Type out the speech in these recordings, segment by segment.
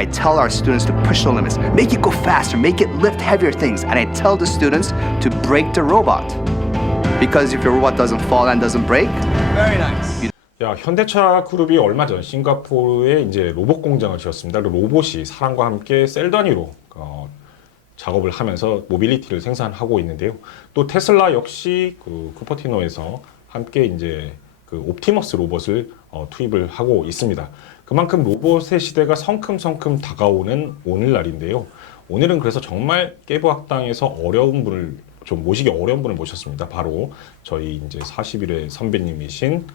I tell our students to push the limits, make it go faster, make it lift heavier things, and I tell the students to break the robot. Because if your robot doesn't fall and doesn't break, Very nice. 야, 현대차 그룹이 얼마 전 싱가포르에 이제 로봇 공장을 지었습니다. 그 로봇이 사람과 함께 셀 단위로 작업을 하면서 모빌리티를 생산하고 있는데요. 또 테슬라 역시 그 쿠퍼티노에서 함께 이제 그 옵티머스 로봇을 투입을 하고 있습니다. 그만큼 로봇의 시대가 성큼성큼 다가오는 오늘날인데요. 오늘은 그래서 정말 깨부학당에서 어려운 분을 좀 모시기 어려운 분을 모셨습니다. 바로 저희 이제 41회 선배님이신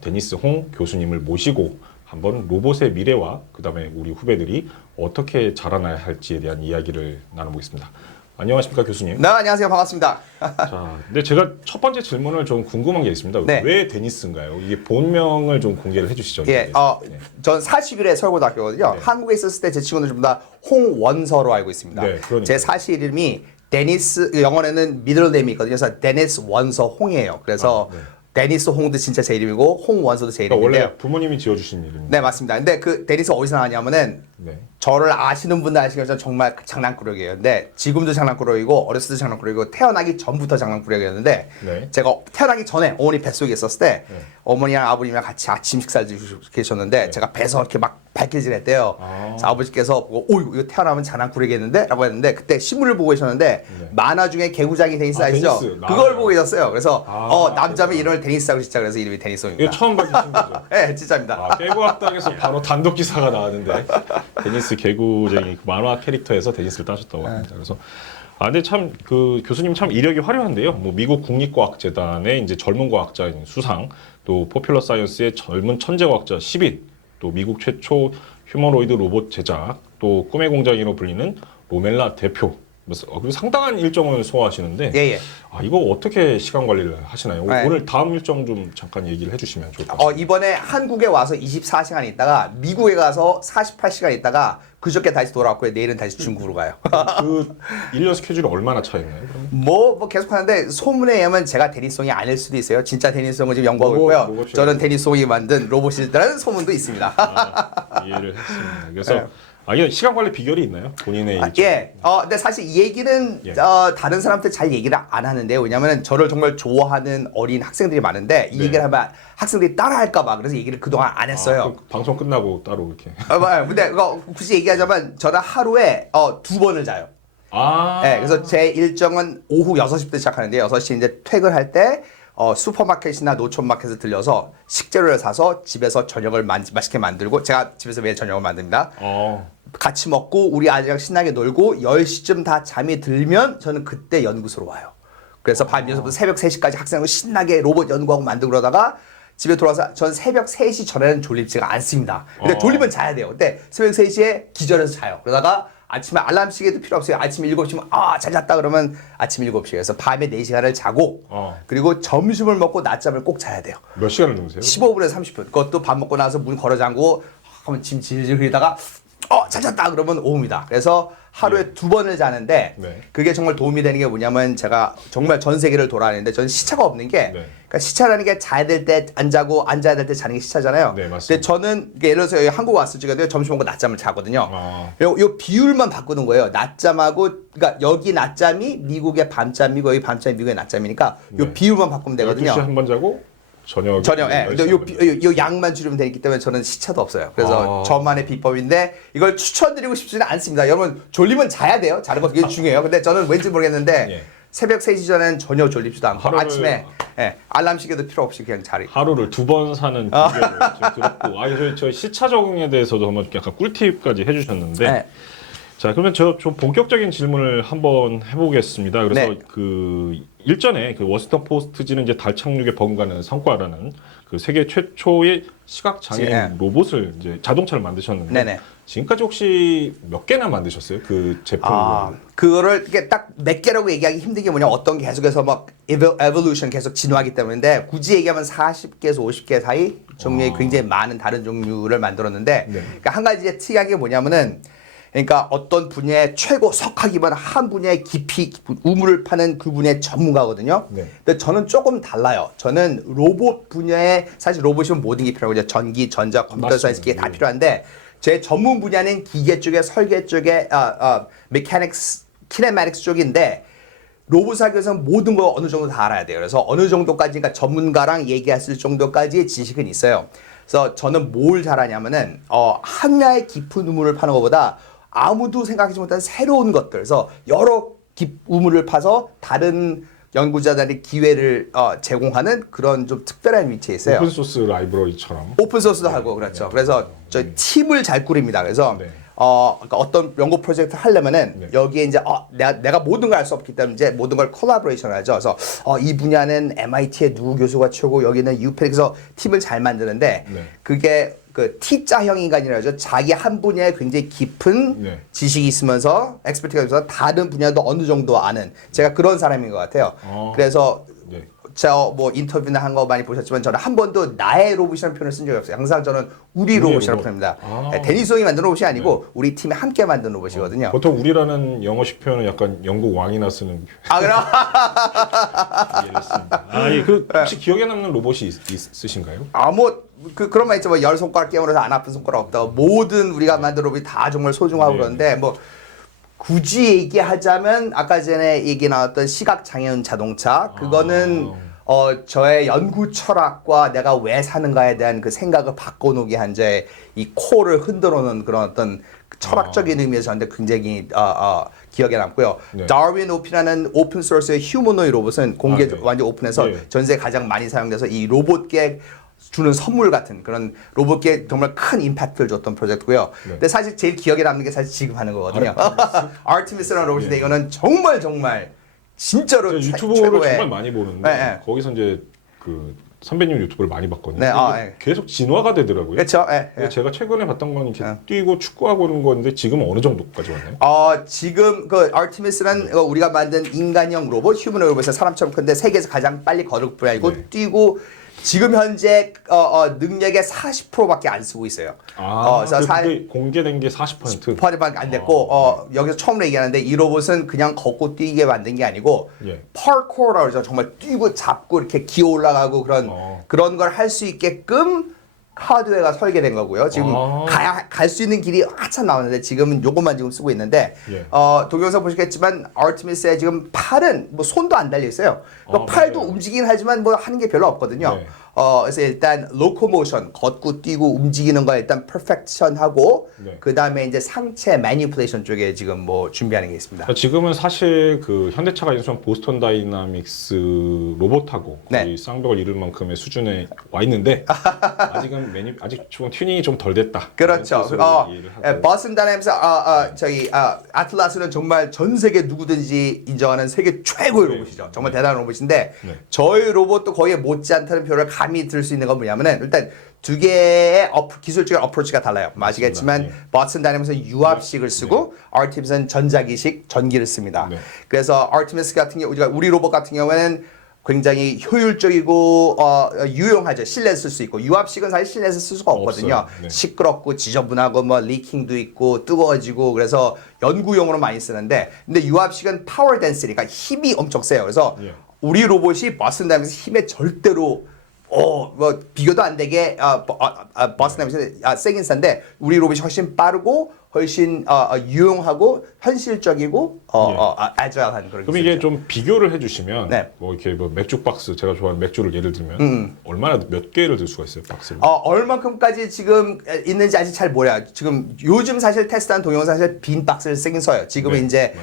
데니스 홍 교수님을 모시고 한번 로봇의 미래와 그다음에 우리 후배들이 어떻게 자라나야 할지에 대한 이야기를 나눠보겠습니다. 안녕하십니까 교수님. 네, 안녕하세요. 반갑습니다. 자, 근데 제가 첫 번째 질문을 좀 궁금한 게 있습니다. 네. 왜 데니스인가요? 이게 본명을 좀 공개를 해주시죠. 예, 네. 전 41회 서울고등학교거든요. 네. 한국에 있었을 때 제 친구들 전부 다 홍원서로 알고 있습니다. 네, 그러니까요. 제 사실 이름이 데니스, 영어에는 미들네임이 있거든요. 그래서 데니스 원서 홍이에요. 그래서 네. 데니스 홍도 진짜 제 이름이고 홍원서도 제 그러니까 이름인데요. 원래 부모님이 지어주신 이름입니다. 네, 맞습니다. 근데 그 데니스 어디서 나왔냐면은 네. 저를 아시는 분들 아시겠지만 정말 장난꾸러기예요. 근데 지금도 장난꾸러기고 어렸을 때 장난꾸러기고 태어나기 전부터 장난꾸러기였는데 네. 제가 태어나기 전에 어머니 뱃속에 있었을 때 네. 어머니랑 아버님이랑 같이 아침 식사를 계셨는데 네. 제가 배에서 이렇게 막 발길질했대요. 그래서 아버지께서 보고 오 이거 태어나면 장난꾸러기겠는데? 라고 했는데 그때 신문을 보고 계셨는데 네. 만화 중에 개구장이 데니스 아시죠? 데니스. 그걸 보고 계셨어요. 그래서 남자면 그렇구나. 이름을 데니스라고 진짜 그래서 이름이 데니스입니다. 이거 처음 밝히신 거죠? 네, 진짜입니다. 깨부학당에서 바로 단독 기사가 나왔는데 데니스 개구쟁이 그 만화 캐릭터에서 데니스를 따셨다고 합니다. 그래서 근데 참 그 교수님 참 이력이 화려한데요. 뭐 미국 국립과학재단의 이제 젊은 과학자인 수상, 또 포퓰러 사이언스의 젊은 천재과학자 10인, 또 미국 최초 휴머노이드 로봇 제작, 또 꿈의 공장으로 불리는 로멜라 대표. 그리고 상당한 일정을 소화하시는데 예. 이거 어떻게 시간 관리를 하시나요? 네. 오늘 다음 일정 좀 잠깐 얘기를 해주시면 좋을 것 같습니다. 이번에 한국에 와서 24시간 있다가 미국에 가서 48시간 있다가 그저께 다시 돌아왔고요. 내일은 다시 중국으로 가요. 그 1년 스케줄이 얼마나 차 있나요? 그러면? 뭐 계속 하는데 소문에 의하면 제가 데니송이 아닐 수도 있어요. 진짜 데니송을 지금 연구하고 있고요. 로봇이요. 저는 데니송이 만든 로봇이라는 소문도 있습니다. 이해를 했습니다. 그래서 네. 이게 시간 관리 비결이 있나요? 본인의 일정. 예. 근데 사실 이 얘기는 예. 다른 사람한테 잘 얘기를 안 하는데요. 왜냐하면 저를 정말 좋아하는 어린 학생들이 많은데 이 네. 얘기를 하면 학생들이 따라할까봐 그래서 얘기를 그동안 안 했어요. 그럼 방송 끝나고 따로 이렇게. 근데 그거 굳이 얘기하자면 저는 하루에 2번을 자요. 네, 그래서 제 일정은 오후 6시부터 시작하는데 6시 이제 퇴근할 때 슈퍼마켓이나 노천마켓에 들려서 식재료를 사서 집에서 저녁을 맛있게 만들고 제가 집에서 매일 저녁을 만듭니다. 같이 먹고 우리 아이랑 신나게 놀고 10시쯤 다 잠이 들면 저는 그때 연구소로 와요. 그래서 밤 6시부터 새벽 3시까지 학생하고 신나게 로봇 연구하고 만들고 그러다가 집에 돌아와서 전 새벽 3시 전에는 졸립지가 않습니다. 근데 졸리면 자야 돼요. 근데 새벽 3시에 기절해서 자요. 그러다가 아침에 알람 시계도 필요 없어요. 아침 7시면 잘 잤다 그러면 아침 7시에 그래서 밤에 4시간을 자고 그리고 점심을 먹고 낮잠을 꼭 자야 돼요. 몇 시간을 주무세요? 15분에서 30분. 그것도 밥 먹고 나서 문 걸어 잠고 하면 짐 질질 흘리다가 잘 잤다 그러면 오후입니다. 그래서 하루에 2번을 자는데 네. 그게 정말 도움이 되는 게 뭐냐면 제가 정말 전 세계를 돌아다니는데 저는 시차가 없는 게 그러니까 시차라는 게 자야 될 때 안 자고 앉아야 될 때 자는 게 시차잖아요. 네, 맞습니다. 근데 저는 예를 들어서 여기 한국 왔을 적에도 점심 먹고 낮잠을 자거든요. 요 비율만 바꾸는 거예요. 낮잠하고 그러니까 여기 낮잠이 미국의 밤잠이고 여기 밤잠이 미국의 낮잠이니까 요 비율만 바꾸면 되거든요. 12시에 한 번 자고 저녁. 예. 근데 요 양만 줄이면 되기 때문에 저는 시차도 없어요. 그래서 저만의 비법인데 이걸 추천드리고 싶지는 않습니다. 여러분 졸리면 자야 돼요. 자는 거 되게 중요해요. 근데 저는 왠지 모르겠는데 예. 새벽 3시 전에는 전혀 졸립지도 않고 하루를- 아침에 알람 시계도 필요 없이 그냥 자리. 하루를 2번 사는 비결을 좀 들었고, 저희 시차 적응에 대해서도 한번 약간 꿀팁까지 해주셨는데, 네. 자 그러면 저 좀 본격적인 질문을 한번 해보겠습니다. 그래서 네. 그 일전에 그 워싱턴 포스트지는 이제 달 착륙에 버금가는 성과라는 그 세계 최초의 시각 장애인 네. 로봇을 이제 자동차를 만드셨는데, 네네. 지금까지 혹시 몇 개나 만드셨어요? 그 제품을? 그거를 이게 딱 몇 개라고 얘기하기 힘든 게 뭐냐면 어떤 게 계속해서 막 evolution 계속 진화하기 때문인데 굳이 얘기하면 40개에서 50개 사이 종류의 굉장히 많은 다른 종류를 만들었는데 네. 그러니까 한 가지 특이한 게 뭐냐면은 그러니까 어떤 분야의 최고 석학이면 한 분야의 깊이 우물을 파는 그 분야의 전문가거든요. 네. 근데 저는 조금 달라요. 저는 로봇 분야에 사실 로봇이면 모든 게 필요하고 전기, 전자, 컴퓨터 맞습니다. 사이언스 기계 다 네. 필요한데 제 전문 분야는 기계 쪽에 설계 쪽에 메카닉스, 키네마틱스 쪽인데 로봇 학교에서는 모든 거 어느 정도 다 알아야 돼요. 그래서 어느 정도까지 그러니까 전문가랑 얘기했을 정도까지의 지식은 있어요. 그래서 저는 뭘 잘하냐면은 하나의 깊은 우물을 파는 것보다 아무도 생각하지 못한 새로운 것들, 그래서 여러 우물을 파서 다른 연구자들이 기회를 제공하는 그런 좀 특별한 위치에 있어요. 오픈소스 라이브러리처럼. 오픈소스도 하고 그렇죠. 그래서 저 팀을 잘 꾸립니다. 그래서 네. 그러니까 어떤 연구 프로젝트를 하려면은 네. 여기에 이제 내가 모든 걸 알 수 없기 때문에 이제 모든 걸 콜라보레이션 하죠. 그래서 이 분야는 MIT의 누구 교수가 최고, 여기는 UPen에서 팀을 잘 만드는데 네. 그게 그 T자형 인간이라죠. 자기 한 분야에 굉장히 깊은 네. 지식이 있으면서 엑스퍼티가 있어서 다른 분야도 어느 정도 아는 제가 그런 사람인 것 같아요. 그래서 네. 제가 뭐 인터뷰나 한 거 많이 보셨지만 저는 한 번도 나의 로봇이라는 표현을 쓴 적이 없어요. 항상 저는 우리 로봇이라는 로봇. 표현입니다. 아. 데니송이 만든 로봇이 아니고 우리 팀이 함께 만든 로봇이거든요. 보통 우리라는 영어식 표현은 약간 영국 왕이나 쓰는 그럼 이해했습니다. 예, 그 혹시 기억에 남는 로봇이 있으신가요? 그런 말 있죠. 뭐 열 손가락 깨물어서 안 아픈 손가락 없다고. 모든 우리가 만든 로봇이 다 정말 소중하고 네. 그런데 뭐 굳이 얘기하자면 아까 전에 얘기 나왔던 시각 장애인 자동차 그거는 저의 연구 철학과 내가 왜 사는가에 대한 그 생각을 바꿔놓게 한 제 이 코어를 흔들어놓은 그런 어떤 철학적인 의미에서 저한테 굉장히 기억에 남고요. 네. 다윈 오피라는 오픈 소스의 휴머노이 로봇은 공개 네. 완전 오픈해서 네. 전 세계 가장 많이 사용돼서 이 로봇계 주는 선물 같은 그런 로봇계 정말 큰 임팩트를 줬던 프로젝트고요. 네. 근데 사실 제일 기억에 남는 게 사실 지금 하는 거거든요. 아르테미스라는 로봇인데 이거는 정말 진짜로 제가 유튜브를 최고의 정말 많이 보는데 네, 네. 거기서 이제 그 선배님 유튜브를 많이 봤거든요. 네, 근데 네. 계속 진화가 되더라고요. 그렇죠. 근데 제가 최근에 봤던 건 이렇게 뛰고 축구하고 그런 건데 지금 어느 정도까지 왔나요? 지금 그 아르테미스는 우리가 만든 인간형 로봇, 휴머노 로봇에서 사람처럼 큰데 세계에서 가장 빨리 걸을 뿐이고 네. 뛰고 지금 현재 능력의 40%밖에 안 쓰고 있어요. 그래서 그게 공개된 게 40%. 퍼리밖에 안 됐고 여기서 처음으로 얘기하는데 이 로봇은 그냥 걷고 뛰게 만든 게 아니고 예. parkour라고 그러죠. 정말 뛰고 잡고 이렇게 기어 올라가고 그런 걸 할 수 있게끔 하드웨어가 설계된 거고요. 지금 갈 수 있는 길이 한참 나오는데 지금은 요것만 지금 쓰고 있는데 예. 동영상 보시겠지만 아르테미스의 지금 팔은 뭐 손도 안 달려 있어요. 그러니까 팔도 맞아요. 움직이긴 하지만 뭐 하는 게 별로 없거든요. 네. 그래서 일단 로코모션 걷고 뛰고 움직이는 거 일단 퍼펙션하고 네. 그 다음에 이제 상체 매니플레이션 쪽에 지금 뭐 준비하는 게 있습니다. 지금은 사실 그 현대차가 인수한 보스턴 다이나믹스 로봇하고 네. 거의 쌍벽을 이룰 만큼의 수준에 와 있는데 아직은 아직 조금 튜닝이 좀 덜 됐다. 그렇죠. 이해를 하고. 버슨 다이내믹스 아틀라스는 정말 전 세계 누구든지 인정하는 세계 최고의 네. 로봇이죠. 정말 대단한 로봇인데 네. 저희 로봇도 거기에 못지않다는 표를 감히 들 수 있는 건 뭐냐면은 일단 두 개의 기술적인 어프로치가 달라요. 아시겠지만 네. 버슨 다이내믹스는 유압식을 쓰고 아르테미스는 전자기식 전기를 씁니다. 네. 그래서 아르테미스 같은 경우 우리 로봇 같은 경우에는 굉장히 효율적이고 유용하죠. 실내에 쓸 수 있고 유압식은 사실 실내에서 쓸 수가 없거든요. 없어요. 네. 시끄럽고 지저분하고 뭐 리킹도 있고 뜨거워지고 그래서 연구용으로 많이 쓰는데 근데 유압식은 파워 덴시티가 힘이 엄청 세요. 그래서 예. 우리 로봇이 버슨 다이내믹스 힘에 절대로 뭐 비교도 안 되게 버슨 다이내믹스 세긴 센데 우리 로봇이 훨씬 빠르고 훨씬 유용하고 현실적이고 아자일한 그런 그럼 이게 좀 비교를 해주시면 네. 뭐 이렇게 뭐 맥주 박스 제가 좋아하는 맥주를 예를 들면 얼마나 몇 개를 들 수가 있어요 박스를? 얼만큼까지 지금 있는지 아직 잘 몰라요. 지금 요즘 사실 테스트한 동영상 사실 빈 박스를 쓰긴 써요. 지금은 네, 이제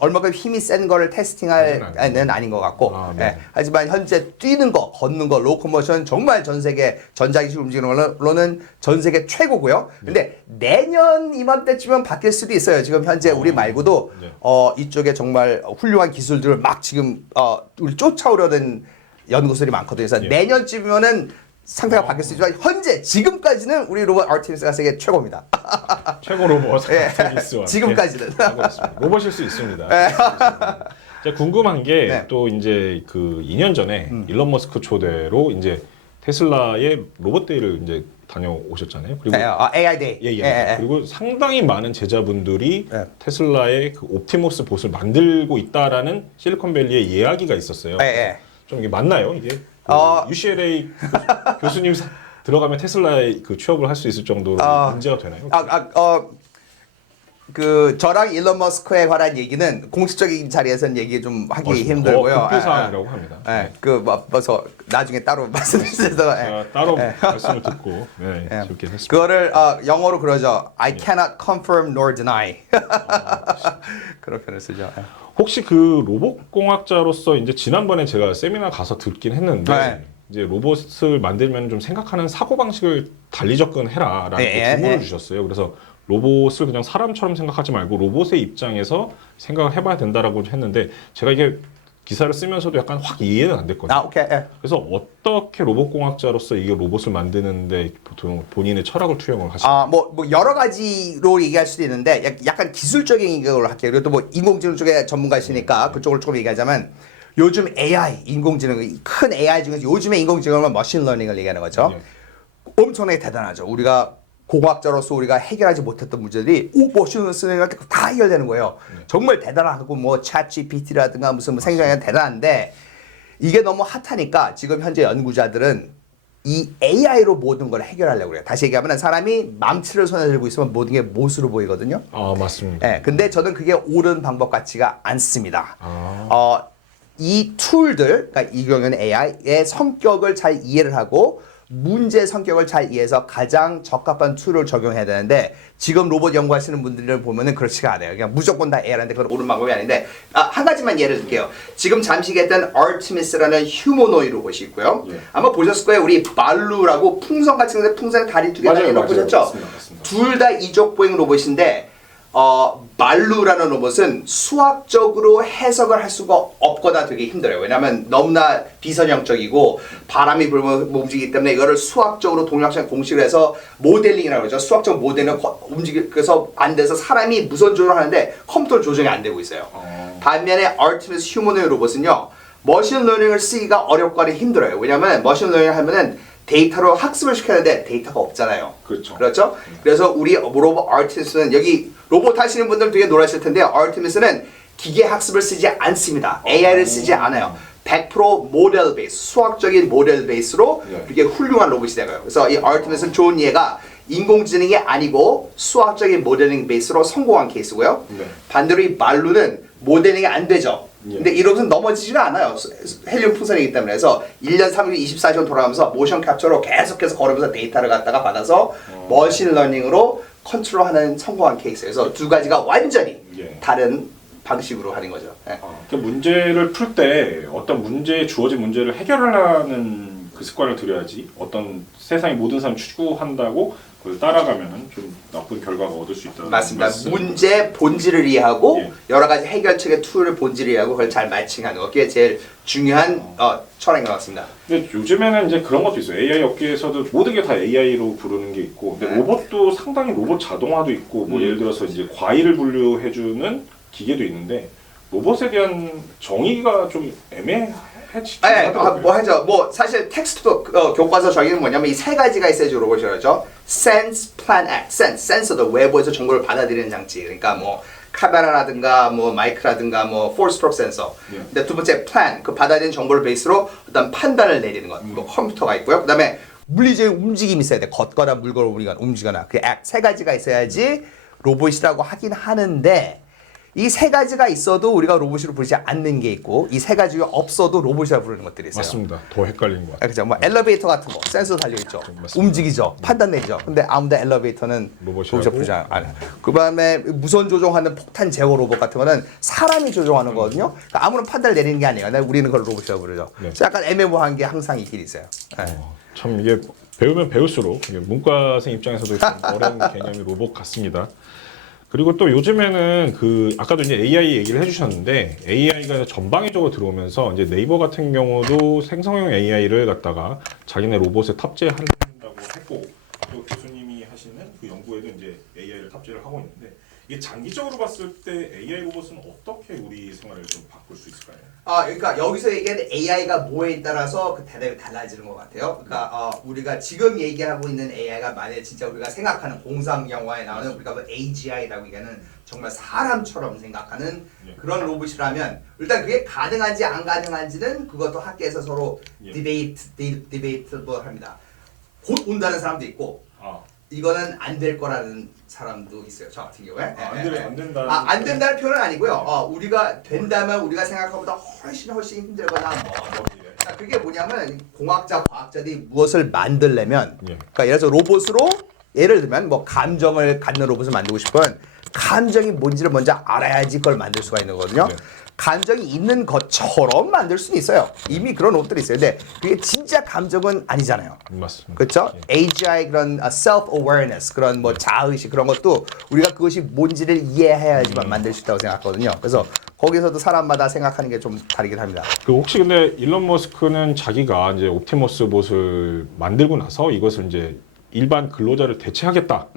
얼마큼 힘이 센 거를 테스팅할 애는 아닌 것 같고 네. 하지만 현재 뛰는 거, 걷는 거, 로코모션 정말 전 세계 전자기술 움직이는 걸로는 전 세계 최고고요. 근데 내년 이맘때쯤은 바뀔 수도 있어요. 지금 현재 우리 말고도 네. 이쪽에 정말 훌륭한 기술들을 막 지금 우리 쫓아오려는 연구소들이 많거든요. 그래서 예. 내년쯤이면은 상태가 바뀔 수 있지만 현재 지금까지는 우리 로봇 아르테미스가 세계 최고입니다. 최고 로봇 예. 아르테미스와 지금까지는. 하고 있습니다. 로봇일 수 있습니다. 제가 궁금한 게 네. 또 이제 그 2년 전에 일론 머스크 초대로 이제 테슬라의 로봇 데이를 이제 다녀오셨잖아요. 그리고 AI 데이. 예. 그리고 상당히 많은 제자분들이 네. 테슬라의 그 옵티머스 봇을 만들고 있다라는 실리콘밸리의 이야기가 있었어요. 예. 좀 이게 맞나요, 이게? UCLA 교수님 들어가면 테슬라에 그 취업을 할 수 있을 정도로 문제가 되나요? 그 저랑 일론 머스크에 관한 얘기는 공식적인 자리에서는 얘기 좀 하기 힘들고요. 급한 사항이라고 합니다. 네, 그뭐서 나중에 따로 말씀드려서 제가 따로 말씀을 듣고 좋게 했습니다. 그거를 영어로 그러죠. I cannot confirm nor deny. 그런 표현을 쓰죠. 혹시 그 로봇공학자로서 이제 지난번에 제가 세미나 가서 듣긴 했는데 이제 로봇을 만들면 좀 생각하는 사고 방식을 달리 접근해라라는 주문을 주셨어요. 그래서 로봇을 그냥 사람처럼 생각하지 말고 로봇의 입장에서 생각을 해봐야 된다라고 했는데 제가 이게 기사를 쓰면서도 약간 확 이해는 안 됐거든요. 오케이. 그래서 어떻게 로봇공학자로서 이게 로봇을 만드는데 보통 본인의 철학을 투영을 하시나요? 뭐 여러 가지로 얘기할 수도 있는데 약간 기술적인 걸 할게요. 그리고 또 뭐 인공지능 쪽에 전문가시니까 그쪽을 조금 얘기하자면 요즘 AI, 인공지능, 큰 AI 중에서 요즘의 인공지능은 머신러닝을 얘기하는 거죠. 엄청나게 대단하죠. 우리가 공학자로서 우리가 해결하지 못했던 문제들이 머신러닝 할 때 다 해결되는 거예요. 정말 대단하고 뭐 챗GPT라든가 무슨 생각이 대단한데 이게 너무 핫하니까 지금 현재 연구자들은 이 AI로 모든 걸 해결하려고 그래요. 다시 얘기하면 사람이 망치를 손에 들고 있으면 모든 게 못으로 보이거든요. 맞습니다. 네, 근데 저는 그게 옳은 방법 같지가 않습니다. 이 툴들, 그러니까 이 경우는 AI의 성격을 잘 이해를 하고 문제 성격을 잘 이해해서 가장 적합한 툴을 적용해야 되는데 지금 로봇 연구하시는 분들을 보면은 그렇지가 않아요. 그냥 무조건 다 AI라는데 그건 옳은 방법이 아닌데 한 가지만 예를 들게요. 지금 잠시 얘기했던 아르테미스라는 휴머노이드 로봇이 있고요. 아마 보셨을 거예요. 우리 말루라고 풍선 같은 건데 풍선에 다리 두 개 달린 거 보셨죠? 둘 다 이족 보행 로봇인데 말루라는 로봇은 수학적으로 해석을 할 수가 없거나 되게 힘들어요. 왜냐하면 너무나 비선형적이고 바람이 불면 움직이기 때문에 이거를 수학적으로 동일학생 공식을 해서 모델링이라고 그러죠. 수학적 모델링을 그래서 안 돼서 사람이 무선 조종을 하는데 컴퓨터 조정이 안 되고 있어요. 반면에 아르테미스 휴머노이드 로봇은요. 머신러닝을 쓰기가 어렵거나 힘들어요. 왜냐하면 머신러닝을 하면은 데이터로 학습을 시켜야 되는데 데이터가 없잖아요. 그렇죠? 그래서 우리 로봇 아르테미스는 여기 로봇 하시는 분들 되게 놀라실 텐데요. 아르테미스는 기계 학습을 쓰지 않습니다. AI를 쓰지 않아요. 100% 모델 베이스, 수학적인 모델 베이스로 되게 훌륭한 로봇이 되고요. 그래서 이 아르테미스는 좋은 예가 인공지능이 아니고 수학적인 모델링 베이스로 성공한 케이스고요. 반대로 이 말루는 모델링이 안 되죠. 근데 이 로봇은 넘어지지가 않아요. 헬륨 풍선이기 때문에. 그래서 1년 324시간 돌아가면서 모션 캡처로 계속해서 걸으면서 데이터를 갖다가 받아서 머신러닝으로 컨트롤하는 성공한 케이스예요. 그래서 두 가지가 완전히 다른 방식으로 하는 거죠. 그 문제를 풀 때 어떤 주어진 문제를 해결하는 그 습관을 들여야지 어떤 세상의 모든 사람이 추구한다고 그걸 따라가면은 좀 나쁜 결과가 얻을 수 있다. 맞습니다. 문제 본질을 이해하고 여러 가지 해결책의 툴을 본질을 이해하고 그걸 잘 매칭하는 거. 그게 제일 중요한 철학인 것 같습니다. 근데 요즘에는 이제 그런 것도 있어요. AI 업계에서도 모든 게 다 AI로 부르는 게 있고, 근데 로봇도 상당히 로봇 자동화도 있고, 뭐 예를 들어서 이제 과일을 분류해주는 기계도 있는데 로봇에 대한 정의가 좀 뭐 사실 텍스트도 교과서 정의는 뭐냐면 이 세 가지가 있어야지 로봇이 그러죠. sense, plan, act. 센서도 외부에서 정보를 받아들이는 장치. 그러니까 뭐 카메라라든가 뭐 마이크라든가 뭐 four stroke 센서. 근데 두 번째 plan, 그 받아들이는 정보를 베이스로 어떤 판단을 내리는 것. 뭐 컴퓨터가 있고요. 그다음에 물리적인 움직임이 있어야 돼. 걷거나 물건을 움직이거나. 그 act 세 가지가 있어야지 로봇이라고 하긴 하는데. 이 세 가지가 있어도 우리가 로봇으로 부르지 않는 게 있고 이 세 가지가 없어도 로봇이라 부르는 것들이 있어요. 맞습니다. 더 헷갈리는 것 같아요. 그렇죠. 뭐 엘리베이터 같은 거 센서 달려 있죠. 움직이죠. 판단 내리죠. 근데 아무도 엘리베이터는 로봇이 부르지 않아요. 그다음에 무선 조종하는 폭탄 제거 로봇 같은 거는 사람이 조종하는 거거든요. 그러니까 아무런 판단을 내리는 게 아니에요. 우리는 그걸 로봇이라고 부르죠. 그래서 약간 애매모호한 게 항상 있긴 있어요. 참 이게 배우면 배울수록 문과생 입장에서도 좀 어려운 개념이 로봇 같습니다. 그리고 또 요즘에는 그 아까도 이제 AI 얘기를 해주셨는데 AI가 전방위적으로 들어오면서 이제 네이버 같은 경우도 생성형 AI를 갖다가 자기네 로봇에 탑재한다고 했고 또 교수님이 하시는 그 연구에도 이제 AI를 탑재를 하고 있는데 이게 장기적으로 봤을 때 AI 로봇은 어떻게 우리 생활을 좀 바꿀 수 있을까요? 그러니까 여기서 얘기하는 AI가 뭐에 따라서 그 대답이 달라지는 것 같아요. 그러니까 우리가 지금 얘기하고 있는 AI가 만약에 진짜 우리가 생각하는 공상 영화에 나오는 우리가 뭐 AGI라고 얘기하는 정말 사람처럼 생각하는 그런 로봇이라면 일단 그게 가능한지 안 가능한지는 그것도 학계에서 서로 디베이트able 합니다. 곧 온다는 사람도 있고 아. 이거는 안 될 거라는 사람도 있어요. 저 같은 경우에. 안 된다는. 안 된다는 표현은 아니고요. 우리가 된다면 우리가 생각한 것보다 훨씬 힘들거나 뭐. 자, 그게 뭐냐면 공학자, 과학자들이 무엇을 만들려면 예. 그러니까 예를 들어서 로봇으로 예를 들면 뭐 감정을 갖는 로봇을 만들고 싶으면 감정이 뭔지를 먼저 알아야지 그걸 만들 수가 있는 거거든요. 네. 감정이 있는 것처럼 만들 수는 있어요. 이미 그런 로봇들이 있어요. 근데 그게 진짜 감정은 아니잖아요. 맞습니다. 그렇죠? 예. AGI 그런 self-awareness 그런 뭐 자의식 그런 것도 우리가 그것이 뭔지를 이해해야지만 만들 수 있다고 생각하거든요. 그래서 거기서도 사람마다 생각하는 게 좀 다르긴 합니다. 그 혹시 근데 일론 머스크는 자기가 이제 옵티머스 봇을 만들고 나서 이것을 이제 일반 근로자를 대체하겠다.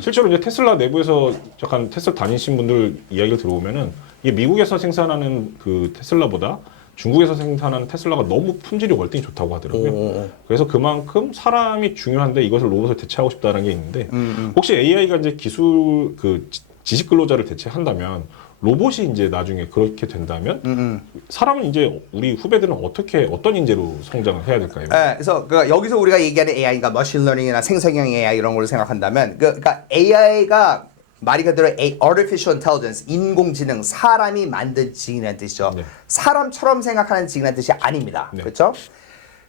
실제로 이제 테슬라 내부에서 약간 테슬라 다니신 분들 이야기를 들어보면은 이게 미국에서 생산하는 그 테슬라보다 중국에서 생산하는 테슬라가 너무 품질이 월등히 좋다고 하더라고요. 그래서 그만큼 사람이 중요한데 이것을 로봇을 대체하고 싶다는 게 있는데 혹시 AI가 이제 기술 그 지식 근로자를 대체한다면 로봇이 이제 나중에 그렇게 된다면 사람은 이제 우리 후배들은 어떤 인재로 성장을 해야 될까요? 네, 그래서 여기서 우리가 얘기하는 AI가 머신러닝이나 생성형 AI 이런 걸로 생각한다면 그러니까 AI가 말이 그대로 Artificial Intelligence, 인공지능, 사람이 만든 지능이라는 뜻이죠. 네. 사람처럼 생각하는 지능이라는 뜻이 아닙니다. 네. 그렇죠?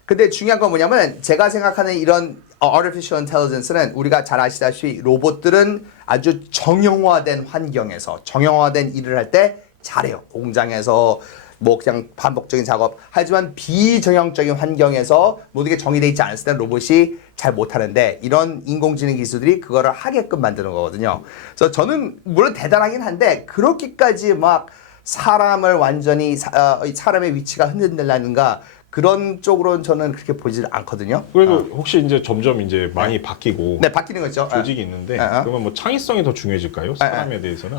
근데 중요한 건 뭐냐면 제가 생각하는 이런 Artificial Intelligence는 우리가 잘 아시다시피 로봇들은 아주 정형화된 환경에서 정형화된 일을 할 때 잘해요. 공장에서 뭐 그냥 반복적인 작업. 하지만 비정형적인 환경에서 모든 게 정의되어 있지 않았을 때 로봇이 잘 못하는데 이런 인공지능 기술들이 그거를 하게끔 만드는 거거든요. 그래서 저는 물론 대단하긴 한데 그렇게까지 막 사람을 완전히 사람의 위치가 흔들린다든가 그런 쪽으로는 저는 그렇게 보질 않거든요. 그래도 혹시 이제 점점 이제 많이 바뀌고 네, 바뀌는 거죠. 조직이 있는데 그러면 뭐 창의성이 더 중요해질까요? 사람에 대해서는?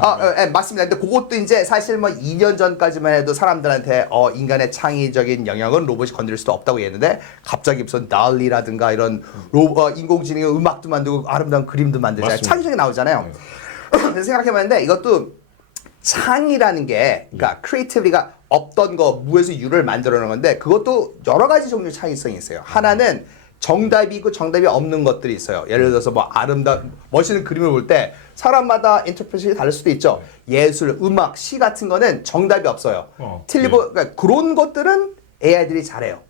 맞습니다. 근데 그것도 이제 사실 뭐 2년 전까지만 해도 사람들한테 인간의 창의적인 영역은 로봇이 건드릴 수도 없다고 했는데 갑자기 무슨 달리라든가 이런 인공지능의 음악도 만들고 아름다운 그림도 만들잖아요. 맞습니다. 창의적이 나오잖아요. 네. 그래서 생각해봤는데 이것도 창의라는 게 그러니까 크리에이티비티가 없던 거 무에서 유를 만들어 놓은 건데 그것도 여러 가지 종류의 창의성이 있어요. 하나는 정답이 있고 정답이 없는 것들이 있어요. 예를 들어서 뭐 멋있는 그림을 볼 때 사람마다 인터프레이션이 다를 수도 있죠. 예술, 음악, 시 같은 거는 정답이 없어요. 틀리고 그러니까 그런 것들은 AI들이 잘해요.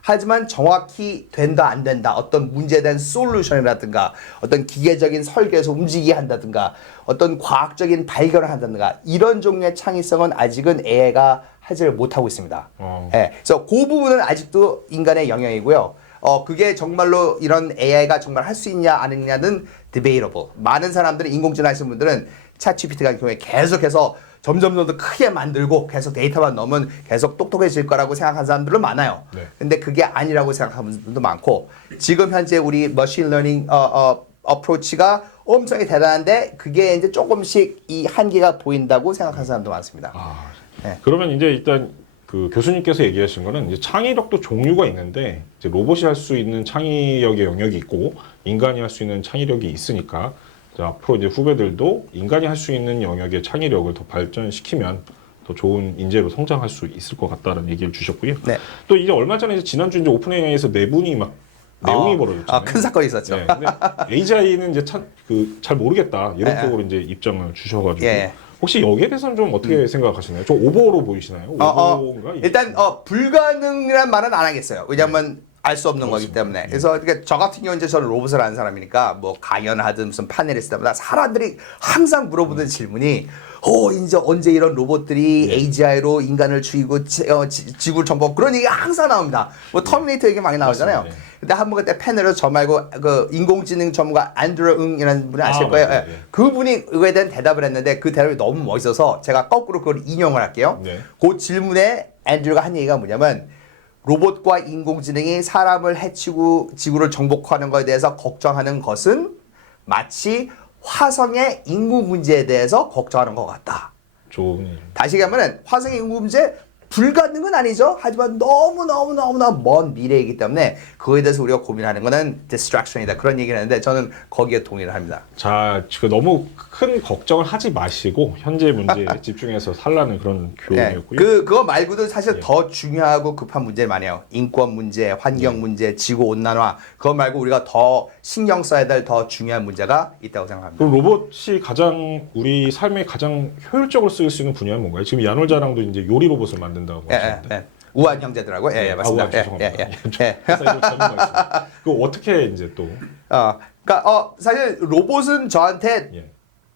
하지만 정확히 된다 안 된다 어떤 문제에 대한 솔루션이라든가 어떤 기계적인 설계에서 움직이게 한다든가 어떤 과학적인 발견을 한다든가 이런 종류의 창의성은 아직은 AI가 하지를 못하고 있습니다. 예, 그래서 그 부분은 아직도 인간의 영역이고요. 그게 정말로 이런 AI가 정말 할 수 있냐 안 있냐는 debatable. 많은 사람들은 인공지능 하시는 분들은 챗GPT 같은 경우에 계속해서 점점 더 크게 만들고 계속 데이터만 넣으면 계속 똑똑해질 거라고 생각하는 사람들은 많아요. 네. 근데 그게 아니라고 생각하는 분들도 많고 지금 현재 우리 머신 러닝 어프로치가 엄청 대단한데 그게 이제 조금씩 이 한계가 보인다고 생각하는 사람도 많습니다. 네. 그러면 이제 일단 그 교수님께서 얘기하신 거는 이제 창의력도 종류가 있는데 이제 로봇이 할 수 있는 창의력의 영역이 있고 인간이 할 수 있는 창의력이 있으니까 앞으로 이제 후배들도 인간이 할 수 있는 영역의 창의력을 더 발전시키면 더 좋은 인재로 성장할 수 있을 것 같다는 얘기를 주셨고요. 네. 또 이제 얼마 전에 지난주 이제 오픈 AI에서 네 분이 막 내용이 벌어졌잖아요. 큰 사건이 있었죠. 네, 근데 AGI는 이제 잘 모르겠다 이런 쪽으로 이제 입장을 주셔가지고 혹시 여기에 대해서는 좀 어떻게 생각하시나요? 좀 오버로 보이시나요? 오버인가? 일단 불가능이란 말은 안 하겠어요. 왜냐하면 알 수 없는 거기 때문에. 그래서 그러니까 저 같은 경우 이제 저는 로봇을 하는 사람이니까 뭐 강연을 하든 무슨 파넬리스트마다 사람들이 항상 물어보는 질문이 이제 언제 이런 로봇들이 AGI로 인간을 죽이고 지구를 정복 그런 얘기가 항상 나옵니다. 뭐 터미네이터 얘기 많이 나오잖아요. 맞습니다. 근데 한 번 그때 패널에서 저 말고 그 인공지능 전문가 앤드류 응이라는 분이 아실 거예요. 맞아요. 예. 그분이 그거에 대한 대답을 했는데 그 대답이 너무 멋있어서 제가 거꾸로 그걸 인용을 할게요. 네. 그 질문에 앤드류가 한 얘기가 뭐냐면 로봇과 인공지능이 사람을 해치고 지구를 정복하는 것에 대해서 걱정하는 것은 마치 화성의 인구 문제에 대해서 걱정하는 것 같다. 좋은 일. 다시 얘기하면 화성의 인구 문제 불가능은 아니죠. 하지만 너무너무너무나 먼 미래이기 때문에 그거에 대해서 우리가 고민하는 거는 distraction이다. 그런 얘기를 하는데 저는 거기에 동의를 합니다. 자, 너무 큰 걱정을 하지 마시고 현재 문제에 집중해서 살라는 그런 교훈이었고요. 그거 말고도 사실 예. 더 중요하고 급한 문제를 많이 해요. 인권 문제, 환경 문제, 지구 온난화. 그거 말고 우리가 더 신경 써야 될 더 중요한 문제가 있다고 생각합니다. 그럼 로봇이 가장 우리 삶에 가장 효율적으로 쓰일 수 있는 분야는 뭔가요? 지금 야놀자랑도 이제 요리 로봇을 만든다고 하셨는데. 우한 형제들하고 맞습니다. 우한, 죄송합니다. 회사 이름 잘못 말했습니다. 그거 어떻게 이제 또 그러니까 사실 로봇은 저한테 예.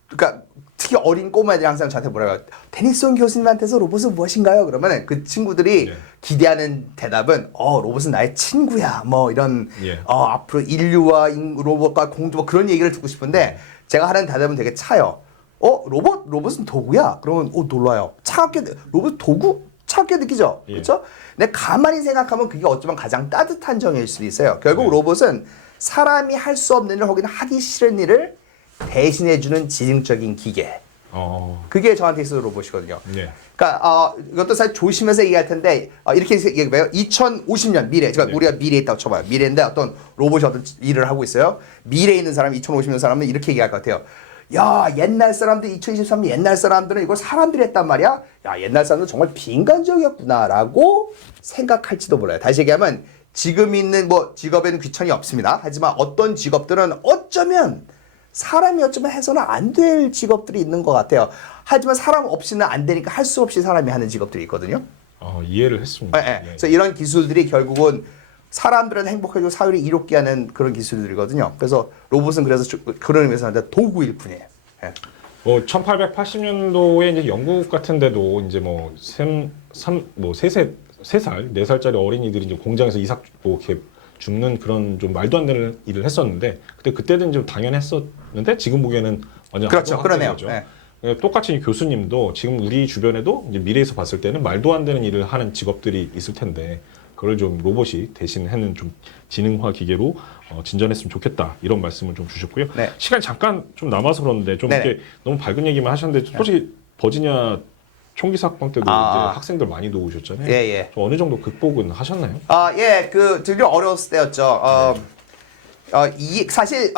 그러니까 특히 어린 꼬마들이 항상 저한테 뭐라고 해요. 데니슨 교수님한테서 로봇은 무엇인가요? 그러면 그 친구들이 예. 기대하는 대답은 로봇은 나의 친구야. 뭐 이런 예. 앞으로 인류와 로봇과 공조 뭐 그런 얘기를 듣고 싶은데 제가 하는 대답은 되게 차요. 로봇은 도구야. 그러면 놀라요. 차갑게 로봇 도구? 차갑게 느끼죠. 예. 그렇죠? 근데 가만히 생각하면 그게 어쩌면 가장 따뜻한 정일 수도 있어요. 결국 네. 로봇은 사람이 할 수 없는 일 혹은 하기 싫은 일을 대신해주는 지능적인 기계. 그게 저한테 있어서 로봇이거든요. 네. 그러니까 이것도 사실 조심해서 얘기할 텐데 이렇게 얘기해봐요. 2050년 미래, 그러니까 네. 우리가 미래에 있다고 쳐봐요. 미래인데 어떤 로봇이 어떤 일을 하고 있어요. 미래에 있는 사람, 2050년 사람은 이렇게 얘기할 것 같아요. 야, 옛날 사람들 2023년 옛날 사람들은 이걸 사람들이 했단 말이야. 야, 옛날 사람들은 정말 비인간적이었구나라고 생각할지도 몰라요. 다시 얘기하면 지금 있는 직업에는 귀천이 없습니다. 하지만 어떤 직업들은 어쩌면 사람이 해서는 안 될 직업들이 있는 것 같아요. 하지만 사람 없이는 안 되니까 할 수 없이 사람이 하는 직업들이 있거든요. 이해를 했습니다. 네. 그래서 이런 기술들이 결국은 사람들은 행복하고 사회를 이롭게 하는 그런 기술들이거든요. 그래서 로봇은 그래서 그런 의미에서 도구일 뿐이에요. 네. 1880년도에 이제 영국 같은 데도 이제 세 살, 4살짜리 어린이들이 이제 공장에서 이렇게 죽는 그런 좀 말도 안 되는 일을 했었는데 그때는 좀 당연했었는데 지금 보기에는 완전 그렇죠. 그러네요. 거죠. 네. 똑같이 교수님도 지금 우리 주변에도 이제 미래에서 봤을 때는 말도 안 되는 일을 하는 직업들이 있을 텐데 그걸 좀 로봇이 대신하는 좀 지능화 기계로 진전했으면 좋겠다 이런 말씀을 좀 주셨고요. 네. 시간 잠깐 좀 남아서 그러는데 좀 네네. 이렇게 너무 밝은 얘기만 하셨는데 솔직히 버지니아 총기 사건 때도 이제 학생들 많이 놓으셨잖아요. 예. 좀 어느 정도 극복은 하셨나요? 되게 어려웠을 때였죠. 사실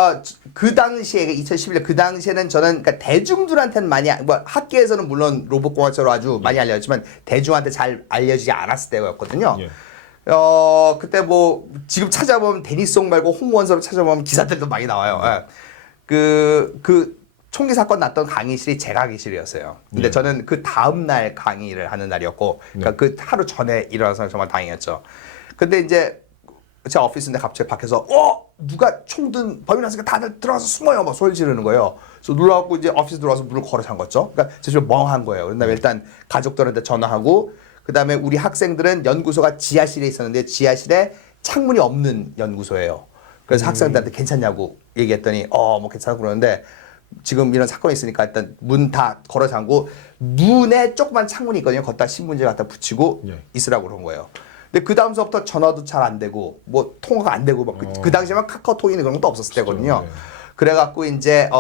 그 당시에 2011년 그 당시에는 저는 그러니까 대중들한테는 많이 학계에서는 물론 로봇공학자로 아주 많이 알려졌지만 대중한테 잘 알려지지 않았을 때였거든요. 예. 그때 지금 찾아보면 데니송 말고 홍원서를 찾아보면 기사들도 많이 나와요. 그 총기 사건 났던 강의실이 제 강의실이었어요. 근데 예. 저는 그 다음 날 강의를 하는 날이었고, 그러니까 그 하루 전에 일어나서 정말 다행이었죠. 근데 이제 제 오피스인데 갑자기 밖에서 누가 총 든 범인 왔으니까 다들 들어가서 숨어요 막 소리 지르는 거예요. 그래서 놀라갖고 이제 오피스 들어와서 문을 걸어 잠궜죠. 그러니까 제가 좀 멍한 거예요. 그다음에 일단 가족들한테 전화하고 그다음에 우리 학생들은 연구소가 지하실에 있었는데 지하실에 창문이 없는 연구소예요. 그래서 학생들한테 괜찮냐고 얘기했더니 괜찮다고 그러는데 지금 이런 사건이 있으니까 일단 문 다 걸어 잠고 문에 조그만 창문이 있거든요. 거기다 신문지 갖다 붙이고 있으라고 그런 거예요. 근데 그 다음서부터 전화도 잘 안 되고 통화가 안 되고 그 당시에만 카카오톡이나 그런 것도 없었을 때거든요. 그래갖고 이제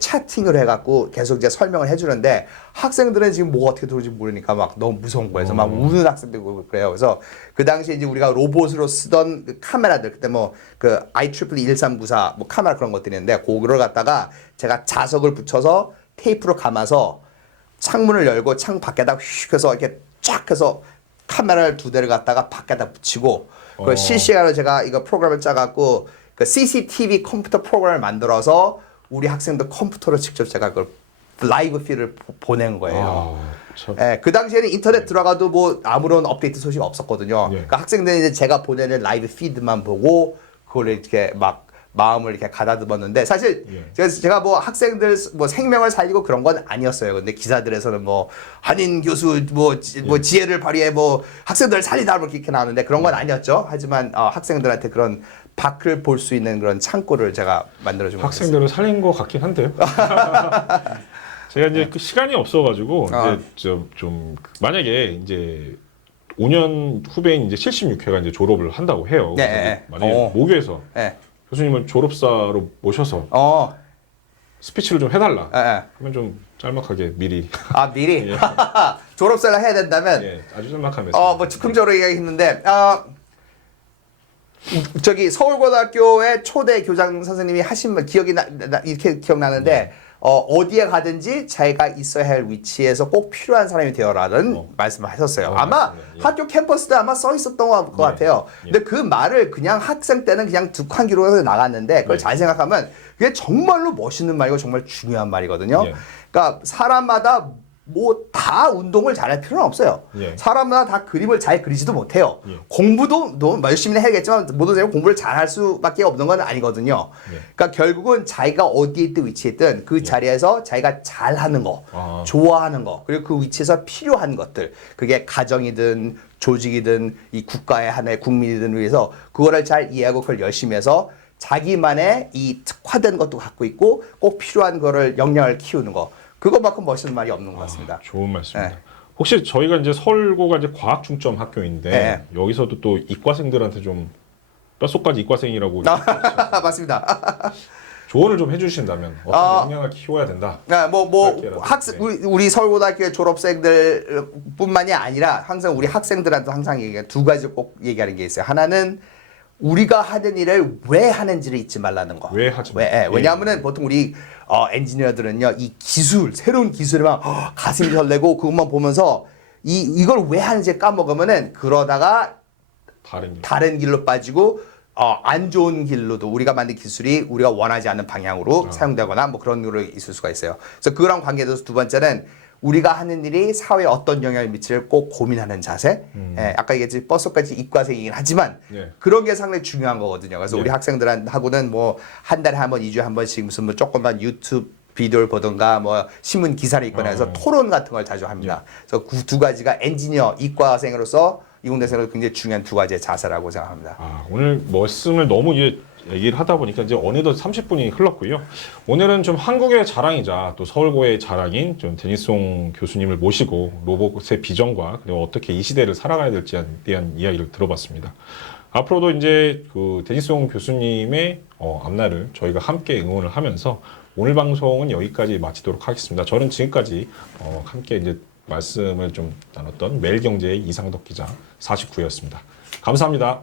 채팅을 해갖고 계속 이제 설명을 해주는데 학생들은 지금 뭐가 어떻게 들어올지 모르니까 막 너무 무서운 거예요. 그래서 막 우는 학생들도 그래요. 그래서 그 당시에 이제 우리가 로봇으로 쓰던 그 카메라들 그때 그 IEEE 1394 카메라 그런 것들이 있는데 그거를 갖다가 제가 자석을 붙여서 테이프로 감아서 창문을 열고 창 밖에다 휙 해서 이렇게 쫙 해서 카메라를 2대를 갖다가 밖에다 붙이고 그걸 실시간으로 제가 이거 프로그램을 짜갖고 그 CCTV 컴퓨터 프로그램을 만들어서 우리 학생들 컴퓨터로 직접 제가 그걸 라이브 피드를 보낸 거예요. 그 당시에는 인터넷 들어가도 아무런 업데이트 소식 없었거든요. 그러니까 학생들은 이제 제가 보내는 라이브 피드만 보고 그걸 이렇게 막 마음을 이렇게 가다듬었는데 사실 제가 학생들 생명을 살리고 그런 건 아니었어요. 근데 기사들에서는 한인 교수 지혜를 발휘해 학생들을 살리다 이렇게 나오는데 그런 건 아니었죠. 하지만 학생들한테 그런 밖을 볼 수 있는 그런 창구를 제가 만들어준 거예요. 학생들을 살린 것 같긴 한데요. 제가 이제 그 시간이 없어가지고 이제 좀 만약에 이제 5년 후배인 이제 76회가 이제 졸업을 한다고 해요. 만약에 모교에서 교수님을 졸업사로 모셔서 스피치를 좀 해달라. 예, 예. 그러면 좀 짤막하게 미리 아 미리 예. 졸업사를 해야 된다면 예, 아주 짤막한 메시지. 뭐 즉흥적으로 얘기했는데 저기 서울고등학교의 초대 교장 선생님이 하신 말 기억이 이렇게 기억나는데 어디에 가든지 자기가 있어야 할 위치에서 꼭 필요한 사람이 되어라는 말씀을 하셨어요. 아마 맞습니다. 예. 학교 캠퍼스에 아마 써 있었던 것 같아요. 예. 근데 그 말을 그냥 학생 때는 그냥 득한기로 해서 나갔는데 그걸 예. 잘 생각하면 그게 정말로 멋있는 말이고 정말 중요한 말이거든요. 예. 그러니까 사람마다 뭐 다 운동을 잘할 필요는 없어요. 예. 사람마다 다 그림을 잘 그리지도 못해요. 예. 공부도 너무 열심히 해야겠지만 모두 제가 공부를 잘할 수밖에 없는 건 아니거든요. 예. 그러니까 결국은 자기가 어디에 있든 위치에 있든 그 자리에서 자기가 잘하는 거, 아. 좋아하는 거, 그리고 그 위치에서 필요한 것들, 그게 가정이든 조직이든 이 국가의 하나의 국민이든 위해서 그거를 잘 이해하고 그걸 열심히 해서 자기만의 이 특화된 것도 갖고 있고 꼭 필요한 거를 역량을 키우는 거. 그것만큼 멋있는 말이 없는 것 같습니다. 좋은 말씀입니다. 네. 혹시 저희가 이제 서울고가 이제 과학 중점 학교인데 네. 여기서도 또 이과생들한테 좀 뼛속까지 이과생이라고 맞습니다. 조언을 좀 해주신다면 어떤 역량을 키워야 된다. 뭐 학생 네. 우리 서울고등학교의 졸업생들뿐만이 아니라 항상 우리 학생들한테 항상 얘기해 두 가지 꼭 얘기하는 게 있어요. 하나는 우리가 하는 일을 왜 하는지를 잊지 말라는 거. 왜 하지 마. 왜냐하면은 보통 우리 엔지니어들은요 이 기술 새로운 기술에만 가슴이 설레고 그것만 보면서 이걸 왜 하는지 까먹으면은 그러다가 다른 길로 빠지고 안 좋은 길로도 우리가 만든 기술이 우리가 원하지 않는 방향으로 사용되거나 뭐 그런 걸로 있을 수가 있어요. 그래서 그런 관계에서 두 번째는 우리가 하는 일이 사회에 어떤 영향을 미칠지 꼭 고민하는 자세. 예, 아까 얘기했지 버스까지 이과생이긴 하지만 예. 그런 게 상당히 중요한 거거든요. 그래서 예. 우리 학생들하고는 뭐 한 달에 한 번, 2주에 한 번씩 무슨 뭐 조금만 유튜브 비디오를 보던가 뭐 신문 기사를 읽거나 해서 토론 같은 걸 자주 합니다. 그래서 그 두 가지가 엔지니어, 이과생으로서 이공대생으로 굉장히 중요한 두 가지의 자세라고 생각합니다. 오늘 말씀을 너무 얘기를 하다 보니까 이제 어느덧 30분이 흘렀고요. 오늘은 좀 한국의 자랑이자 또 서울고의 자랑인 좀 데니송 교수님을 모시고 로봇의 비전과 그리고 어떻게 이 시대를 살아가야 될지에 대한 이야기를 들어봤습니다. 앞으로도 이제 그 데니송 교수님의 앞날을 저희가 함께 응원을 하면서 오늘 방송은 여기까지 마치도록 하겠습니다. 저는 지금까지 함께 이제 말씀을 좀 나눴던 매일경제의 이상덕 기자 49였습니다. 감사합니다.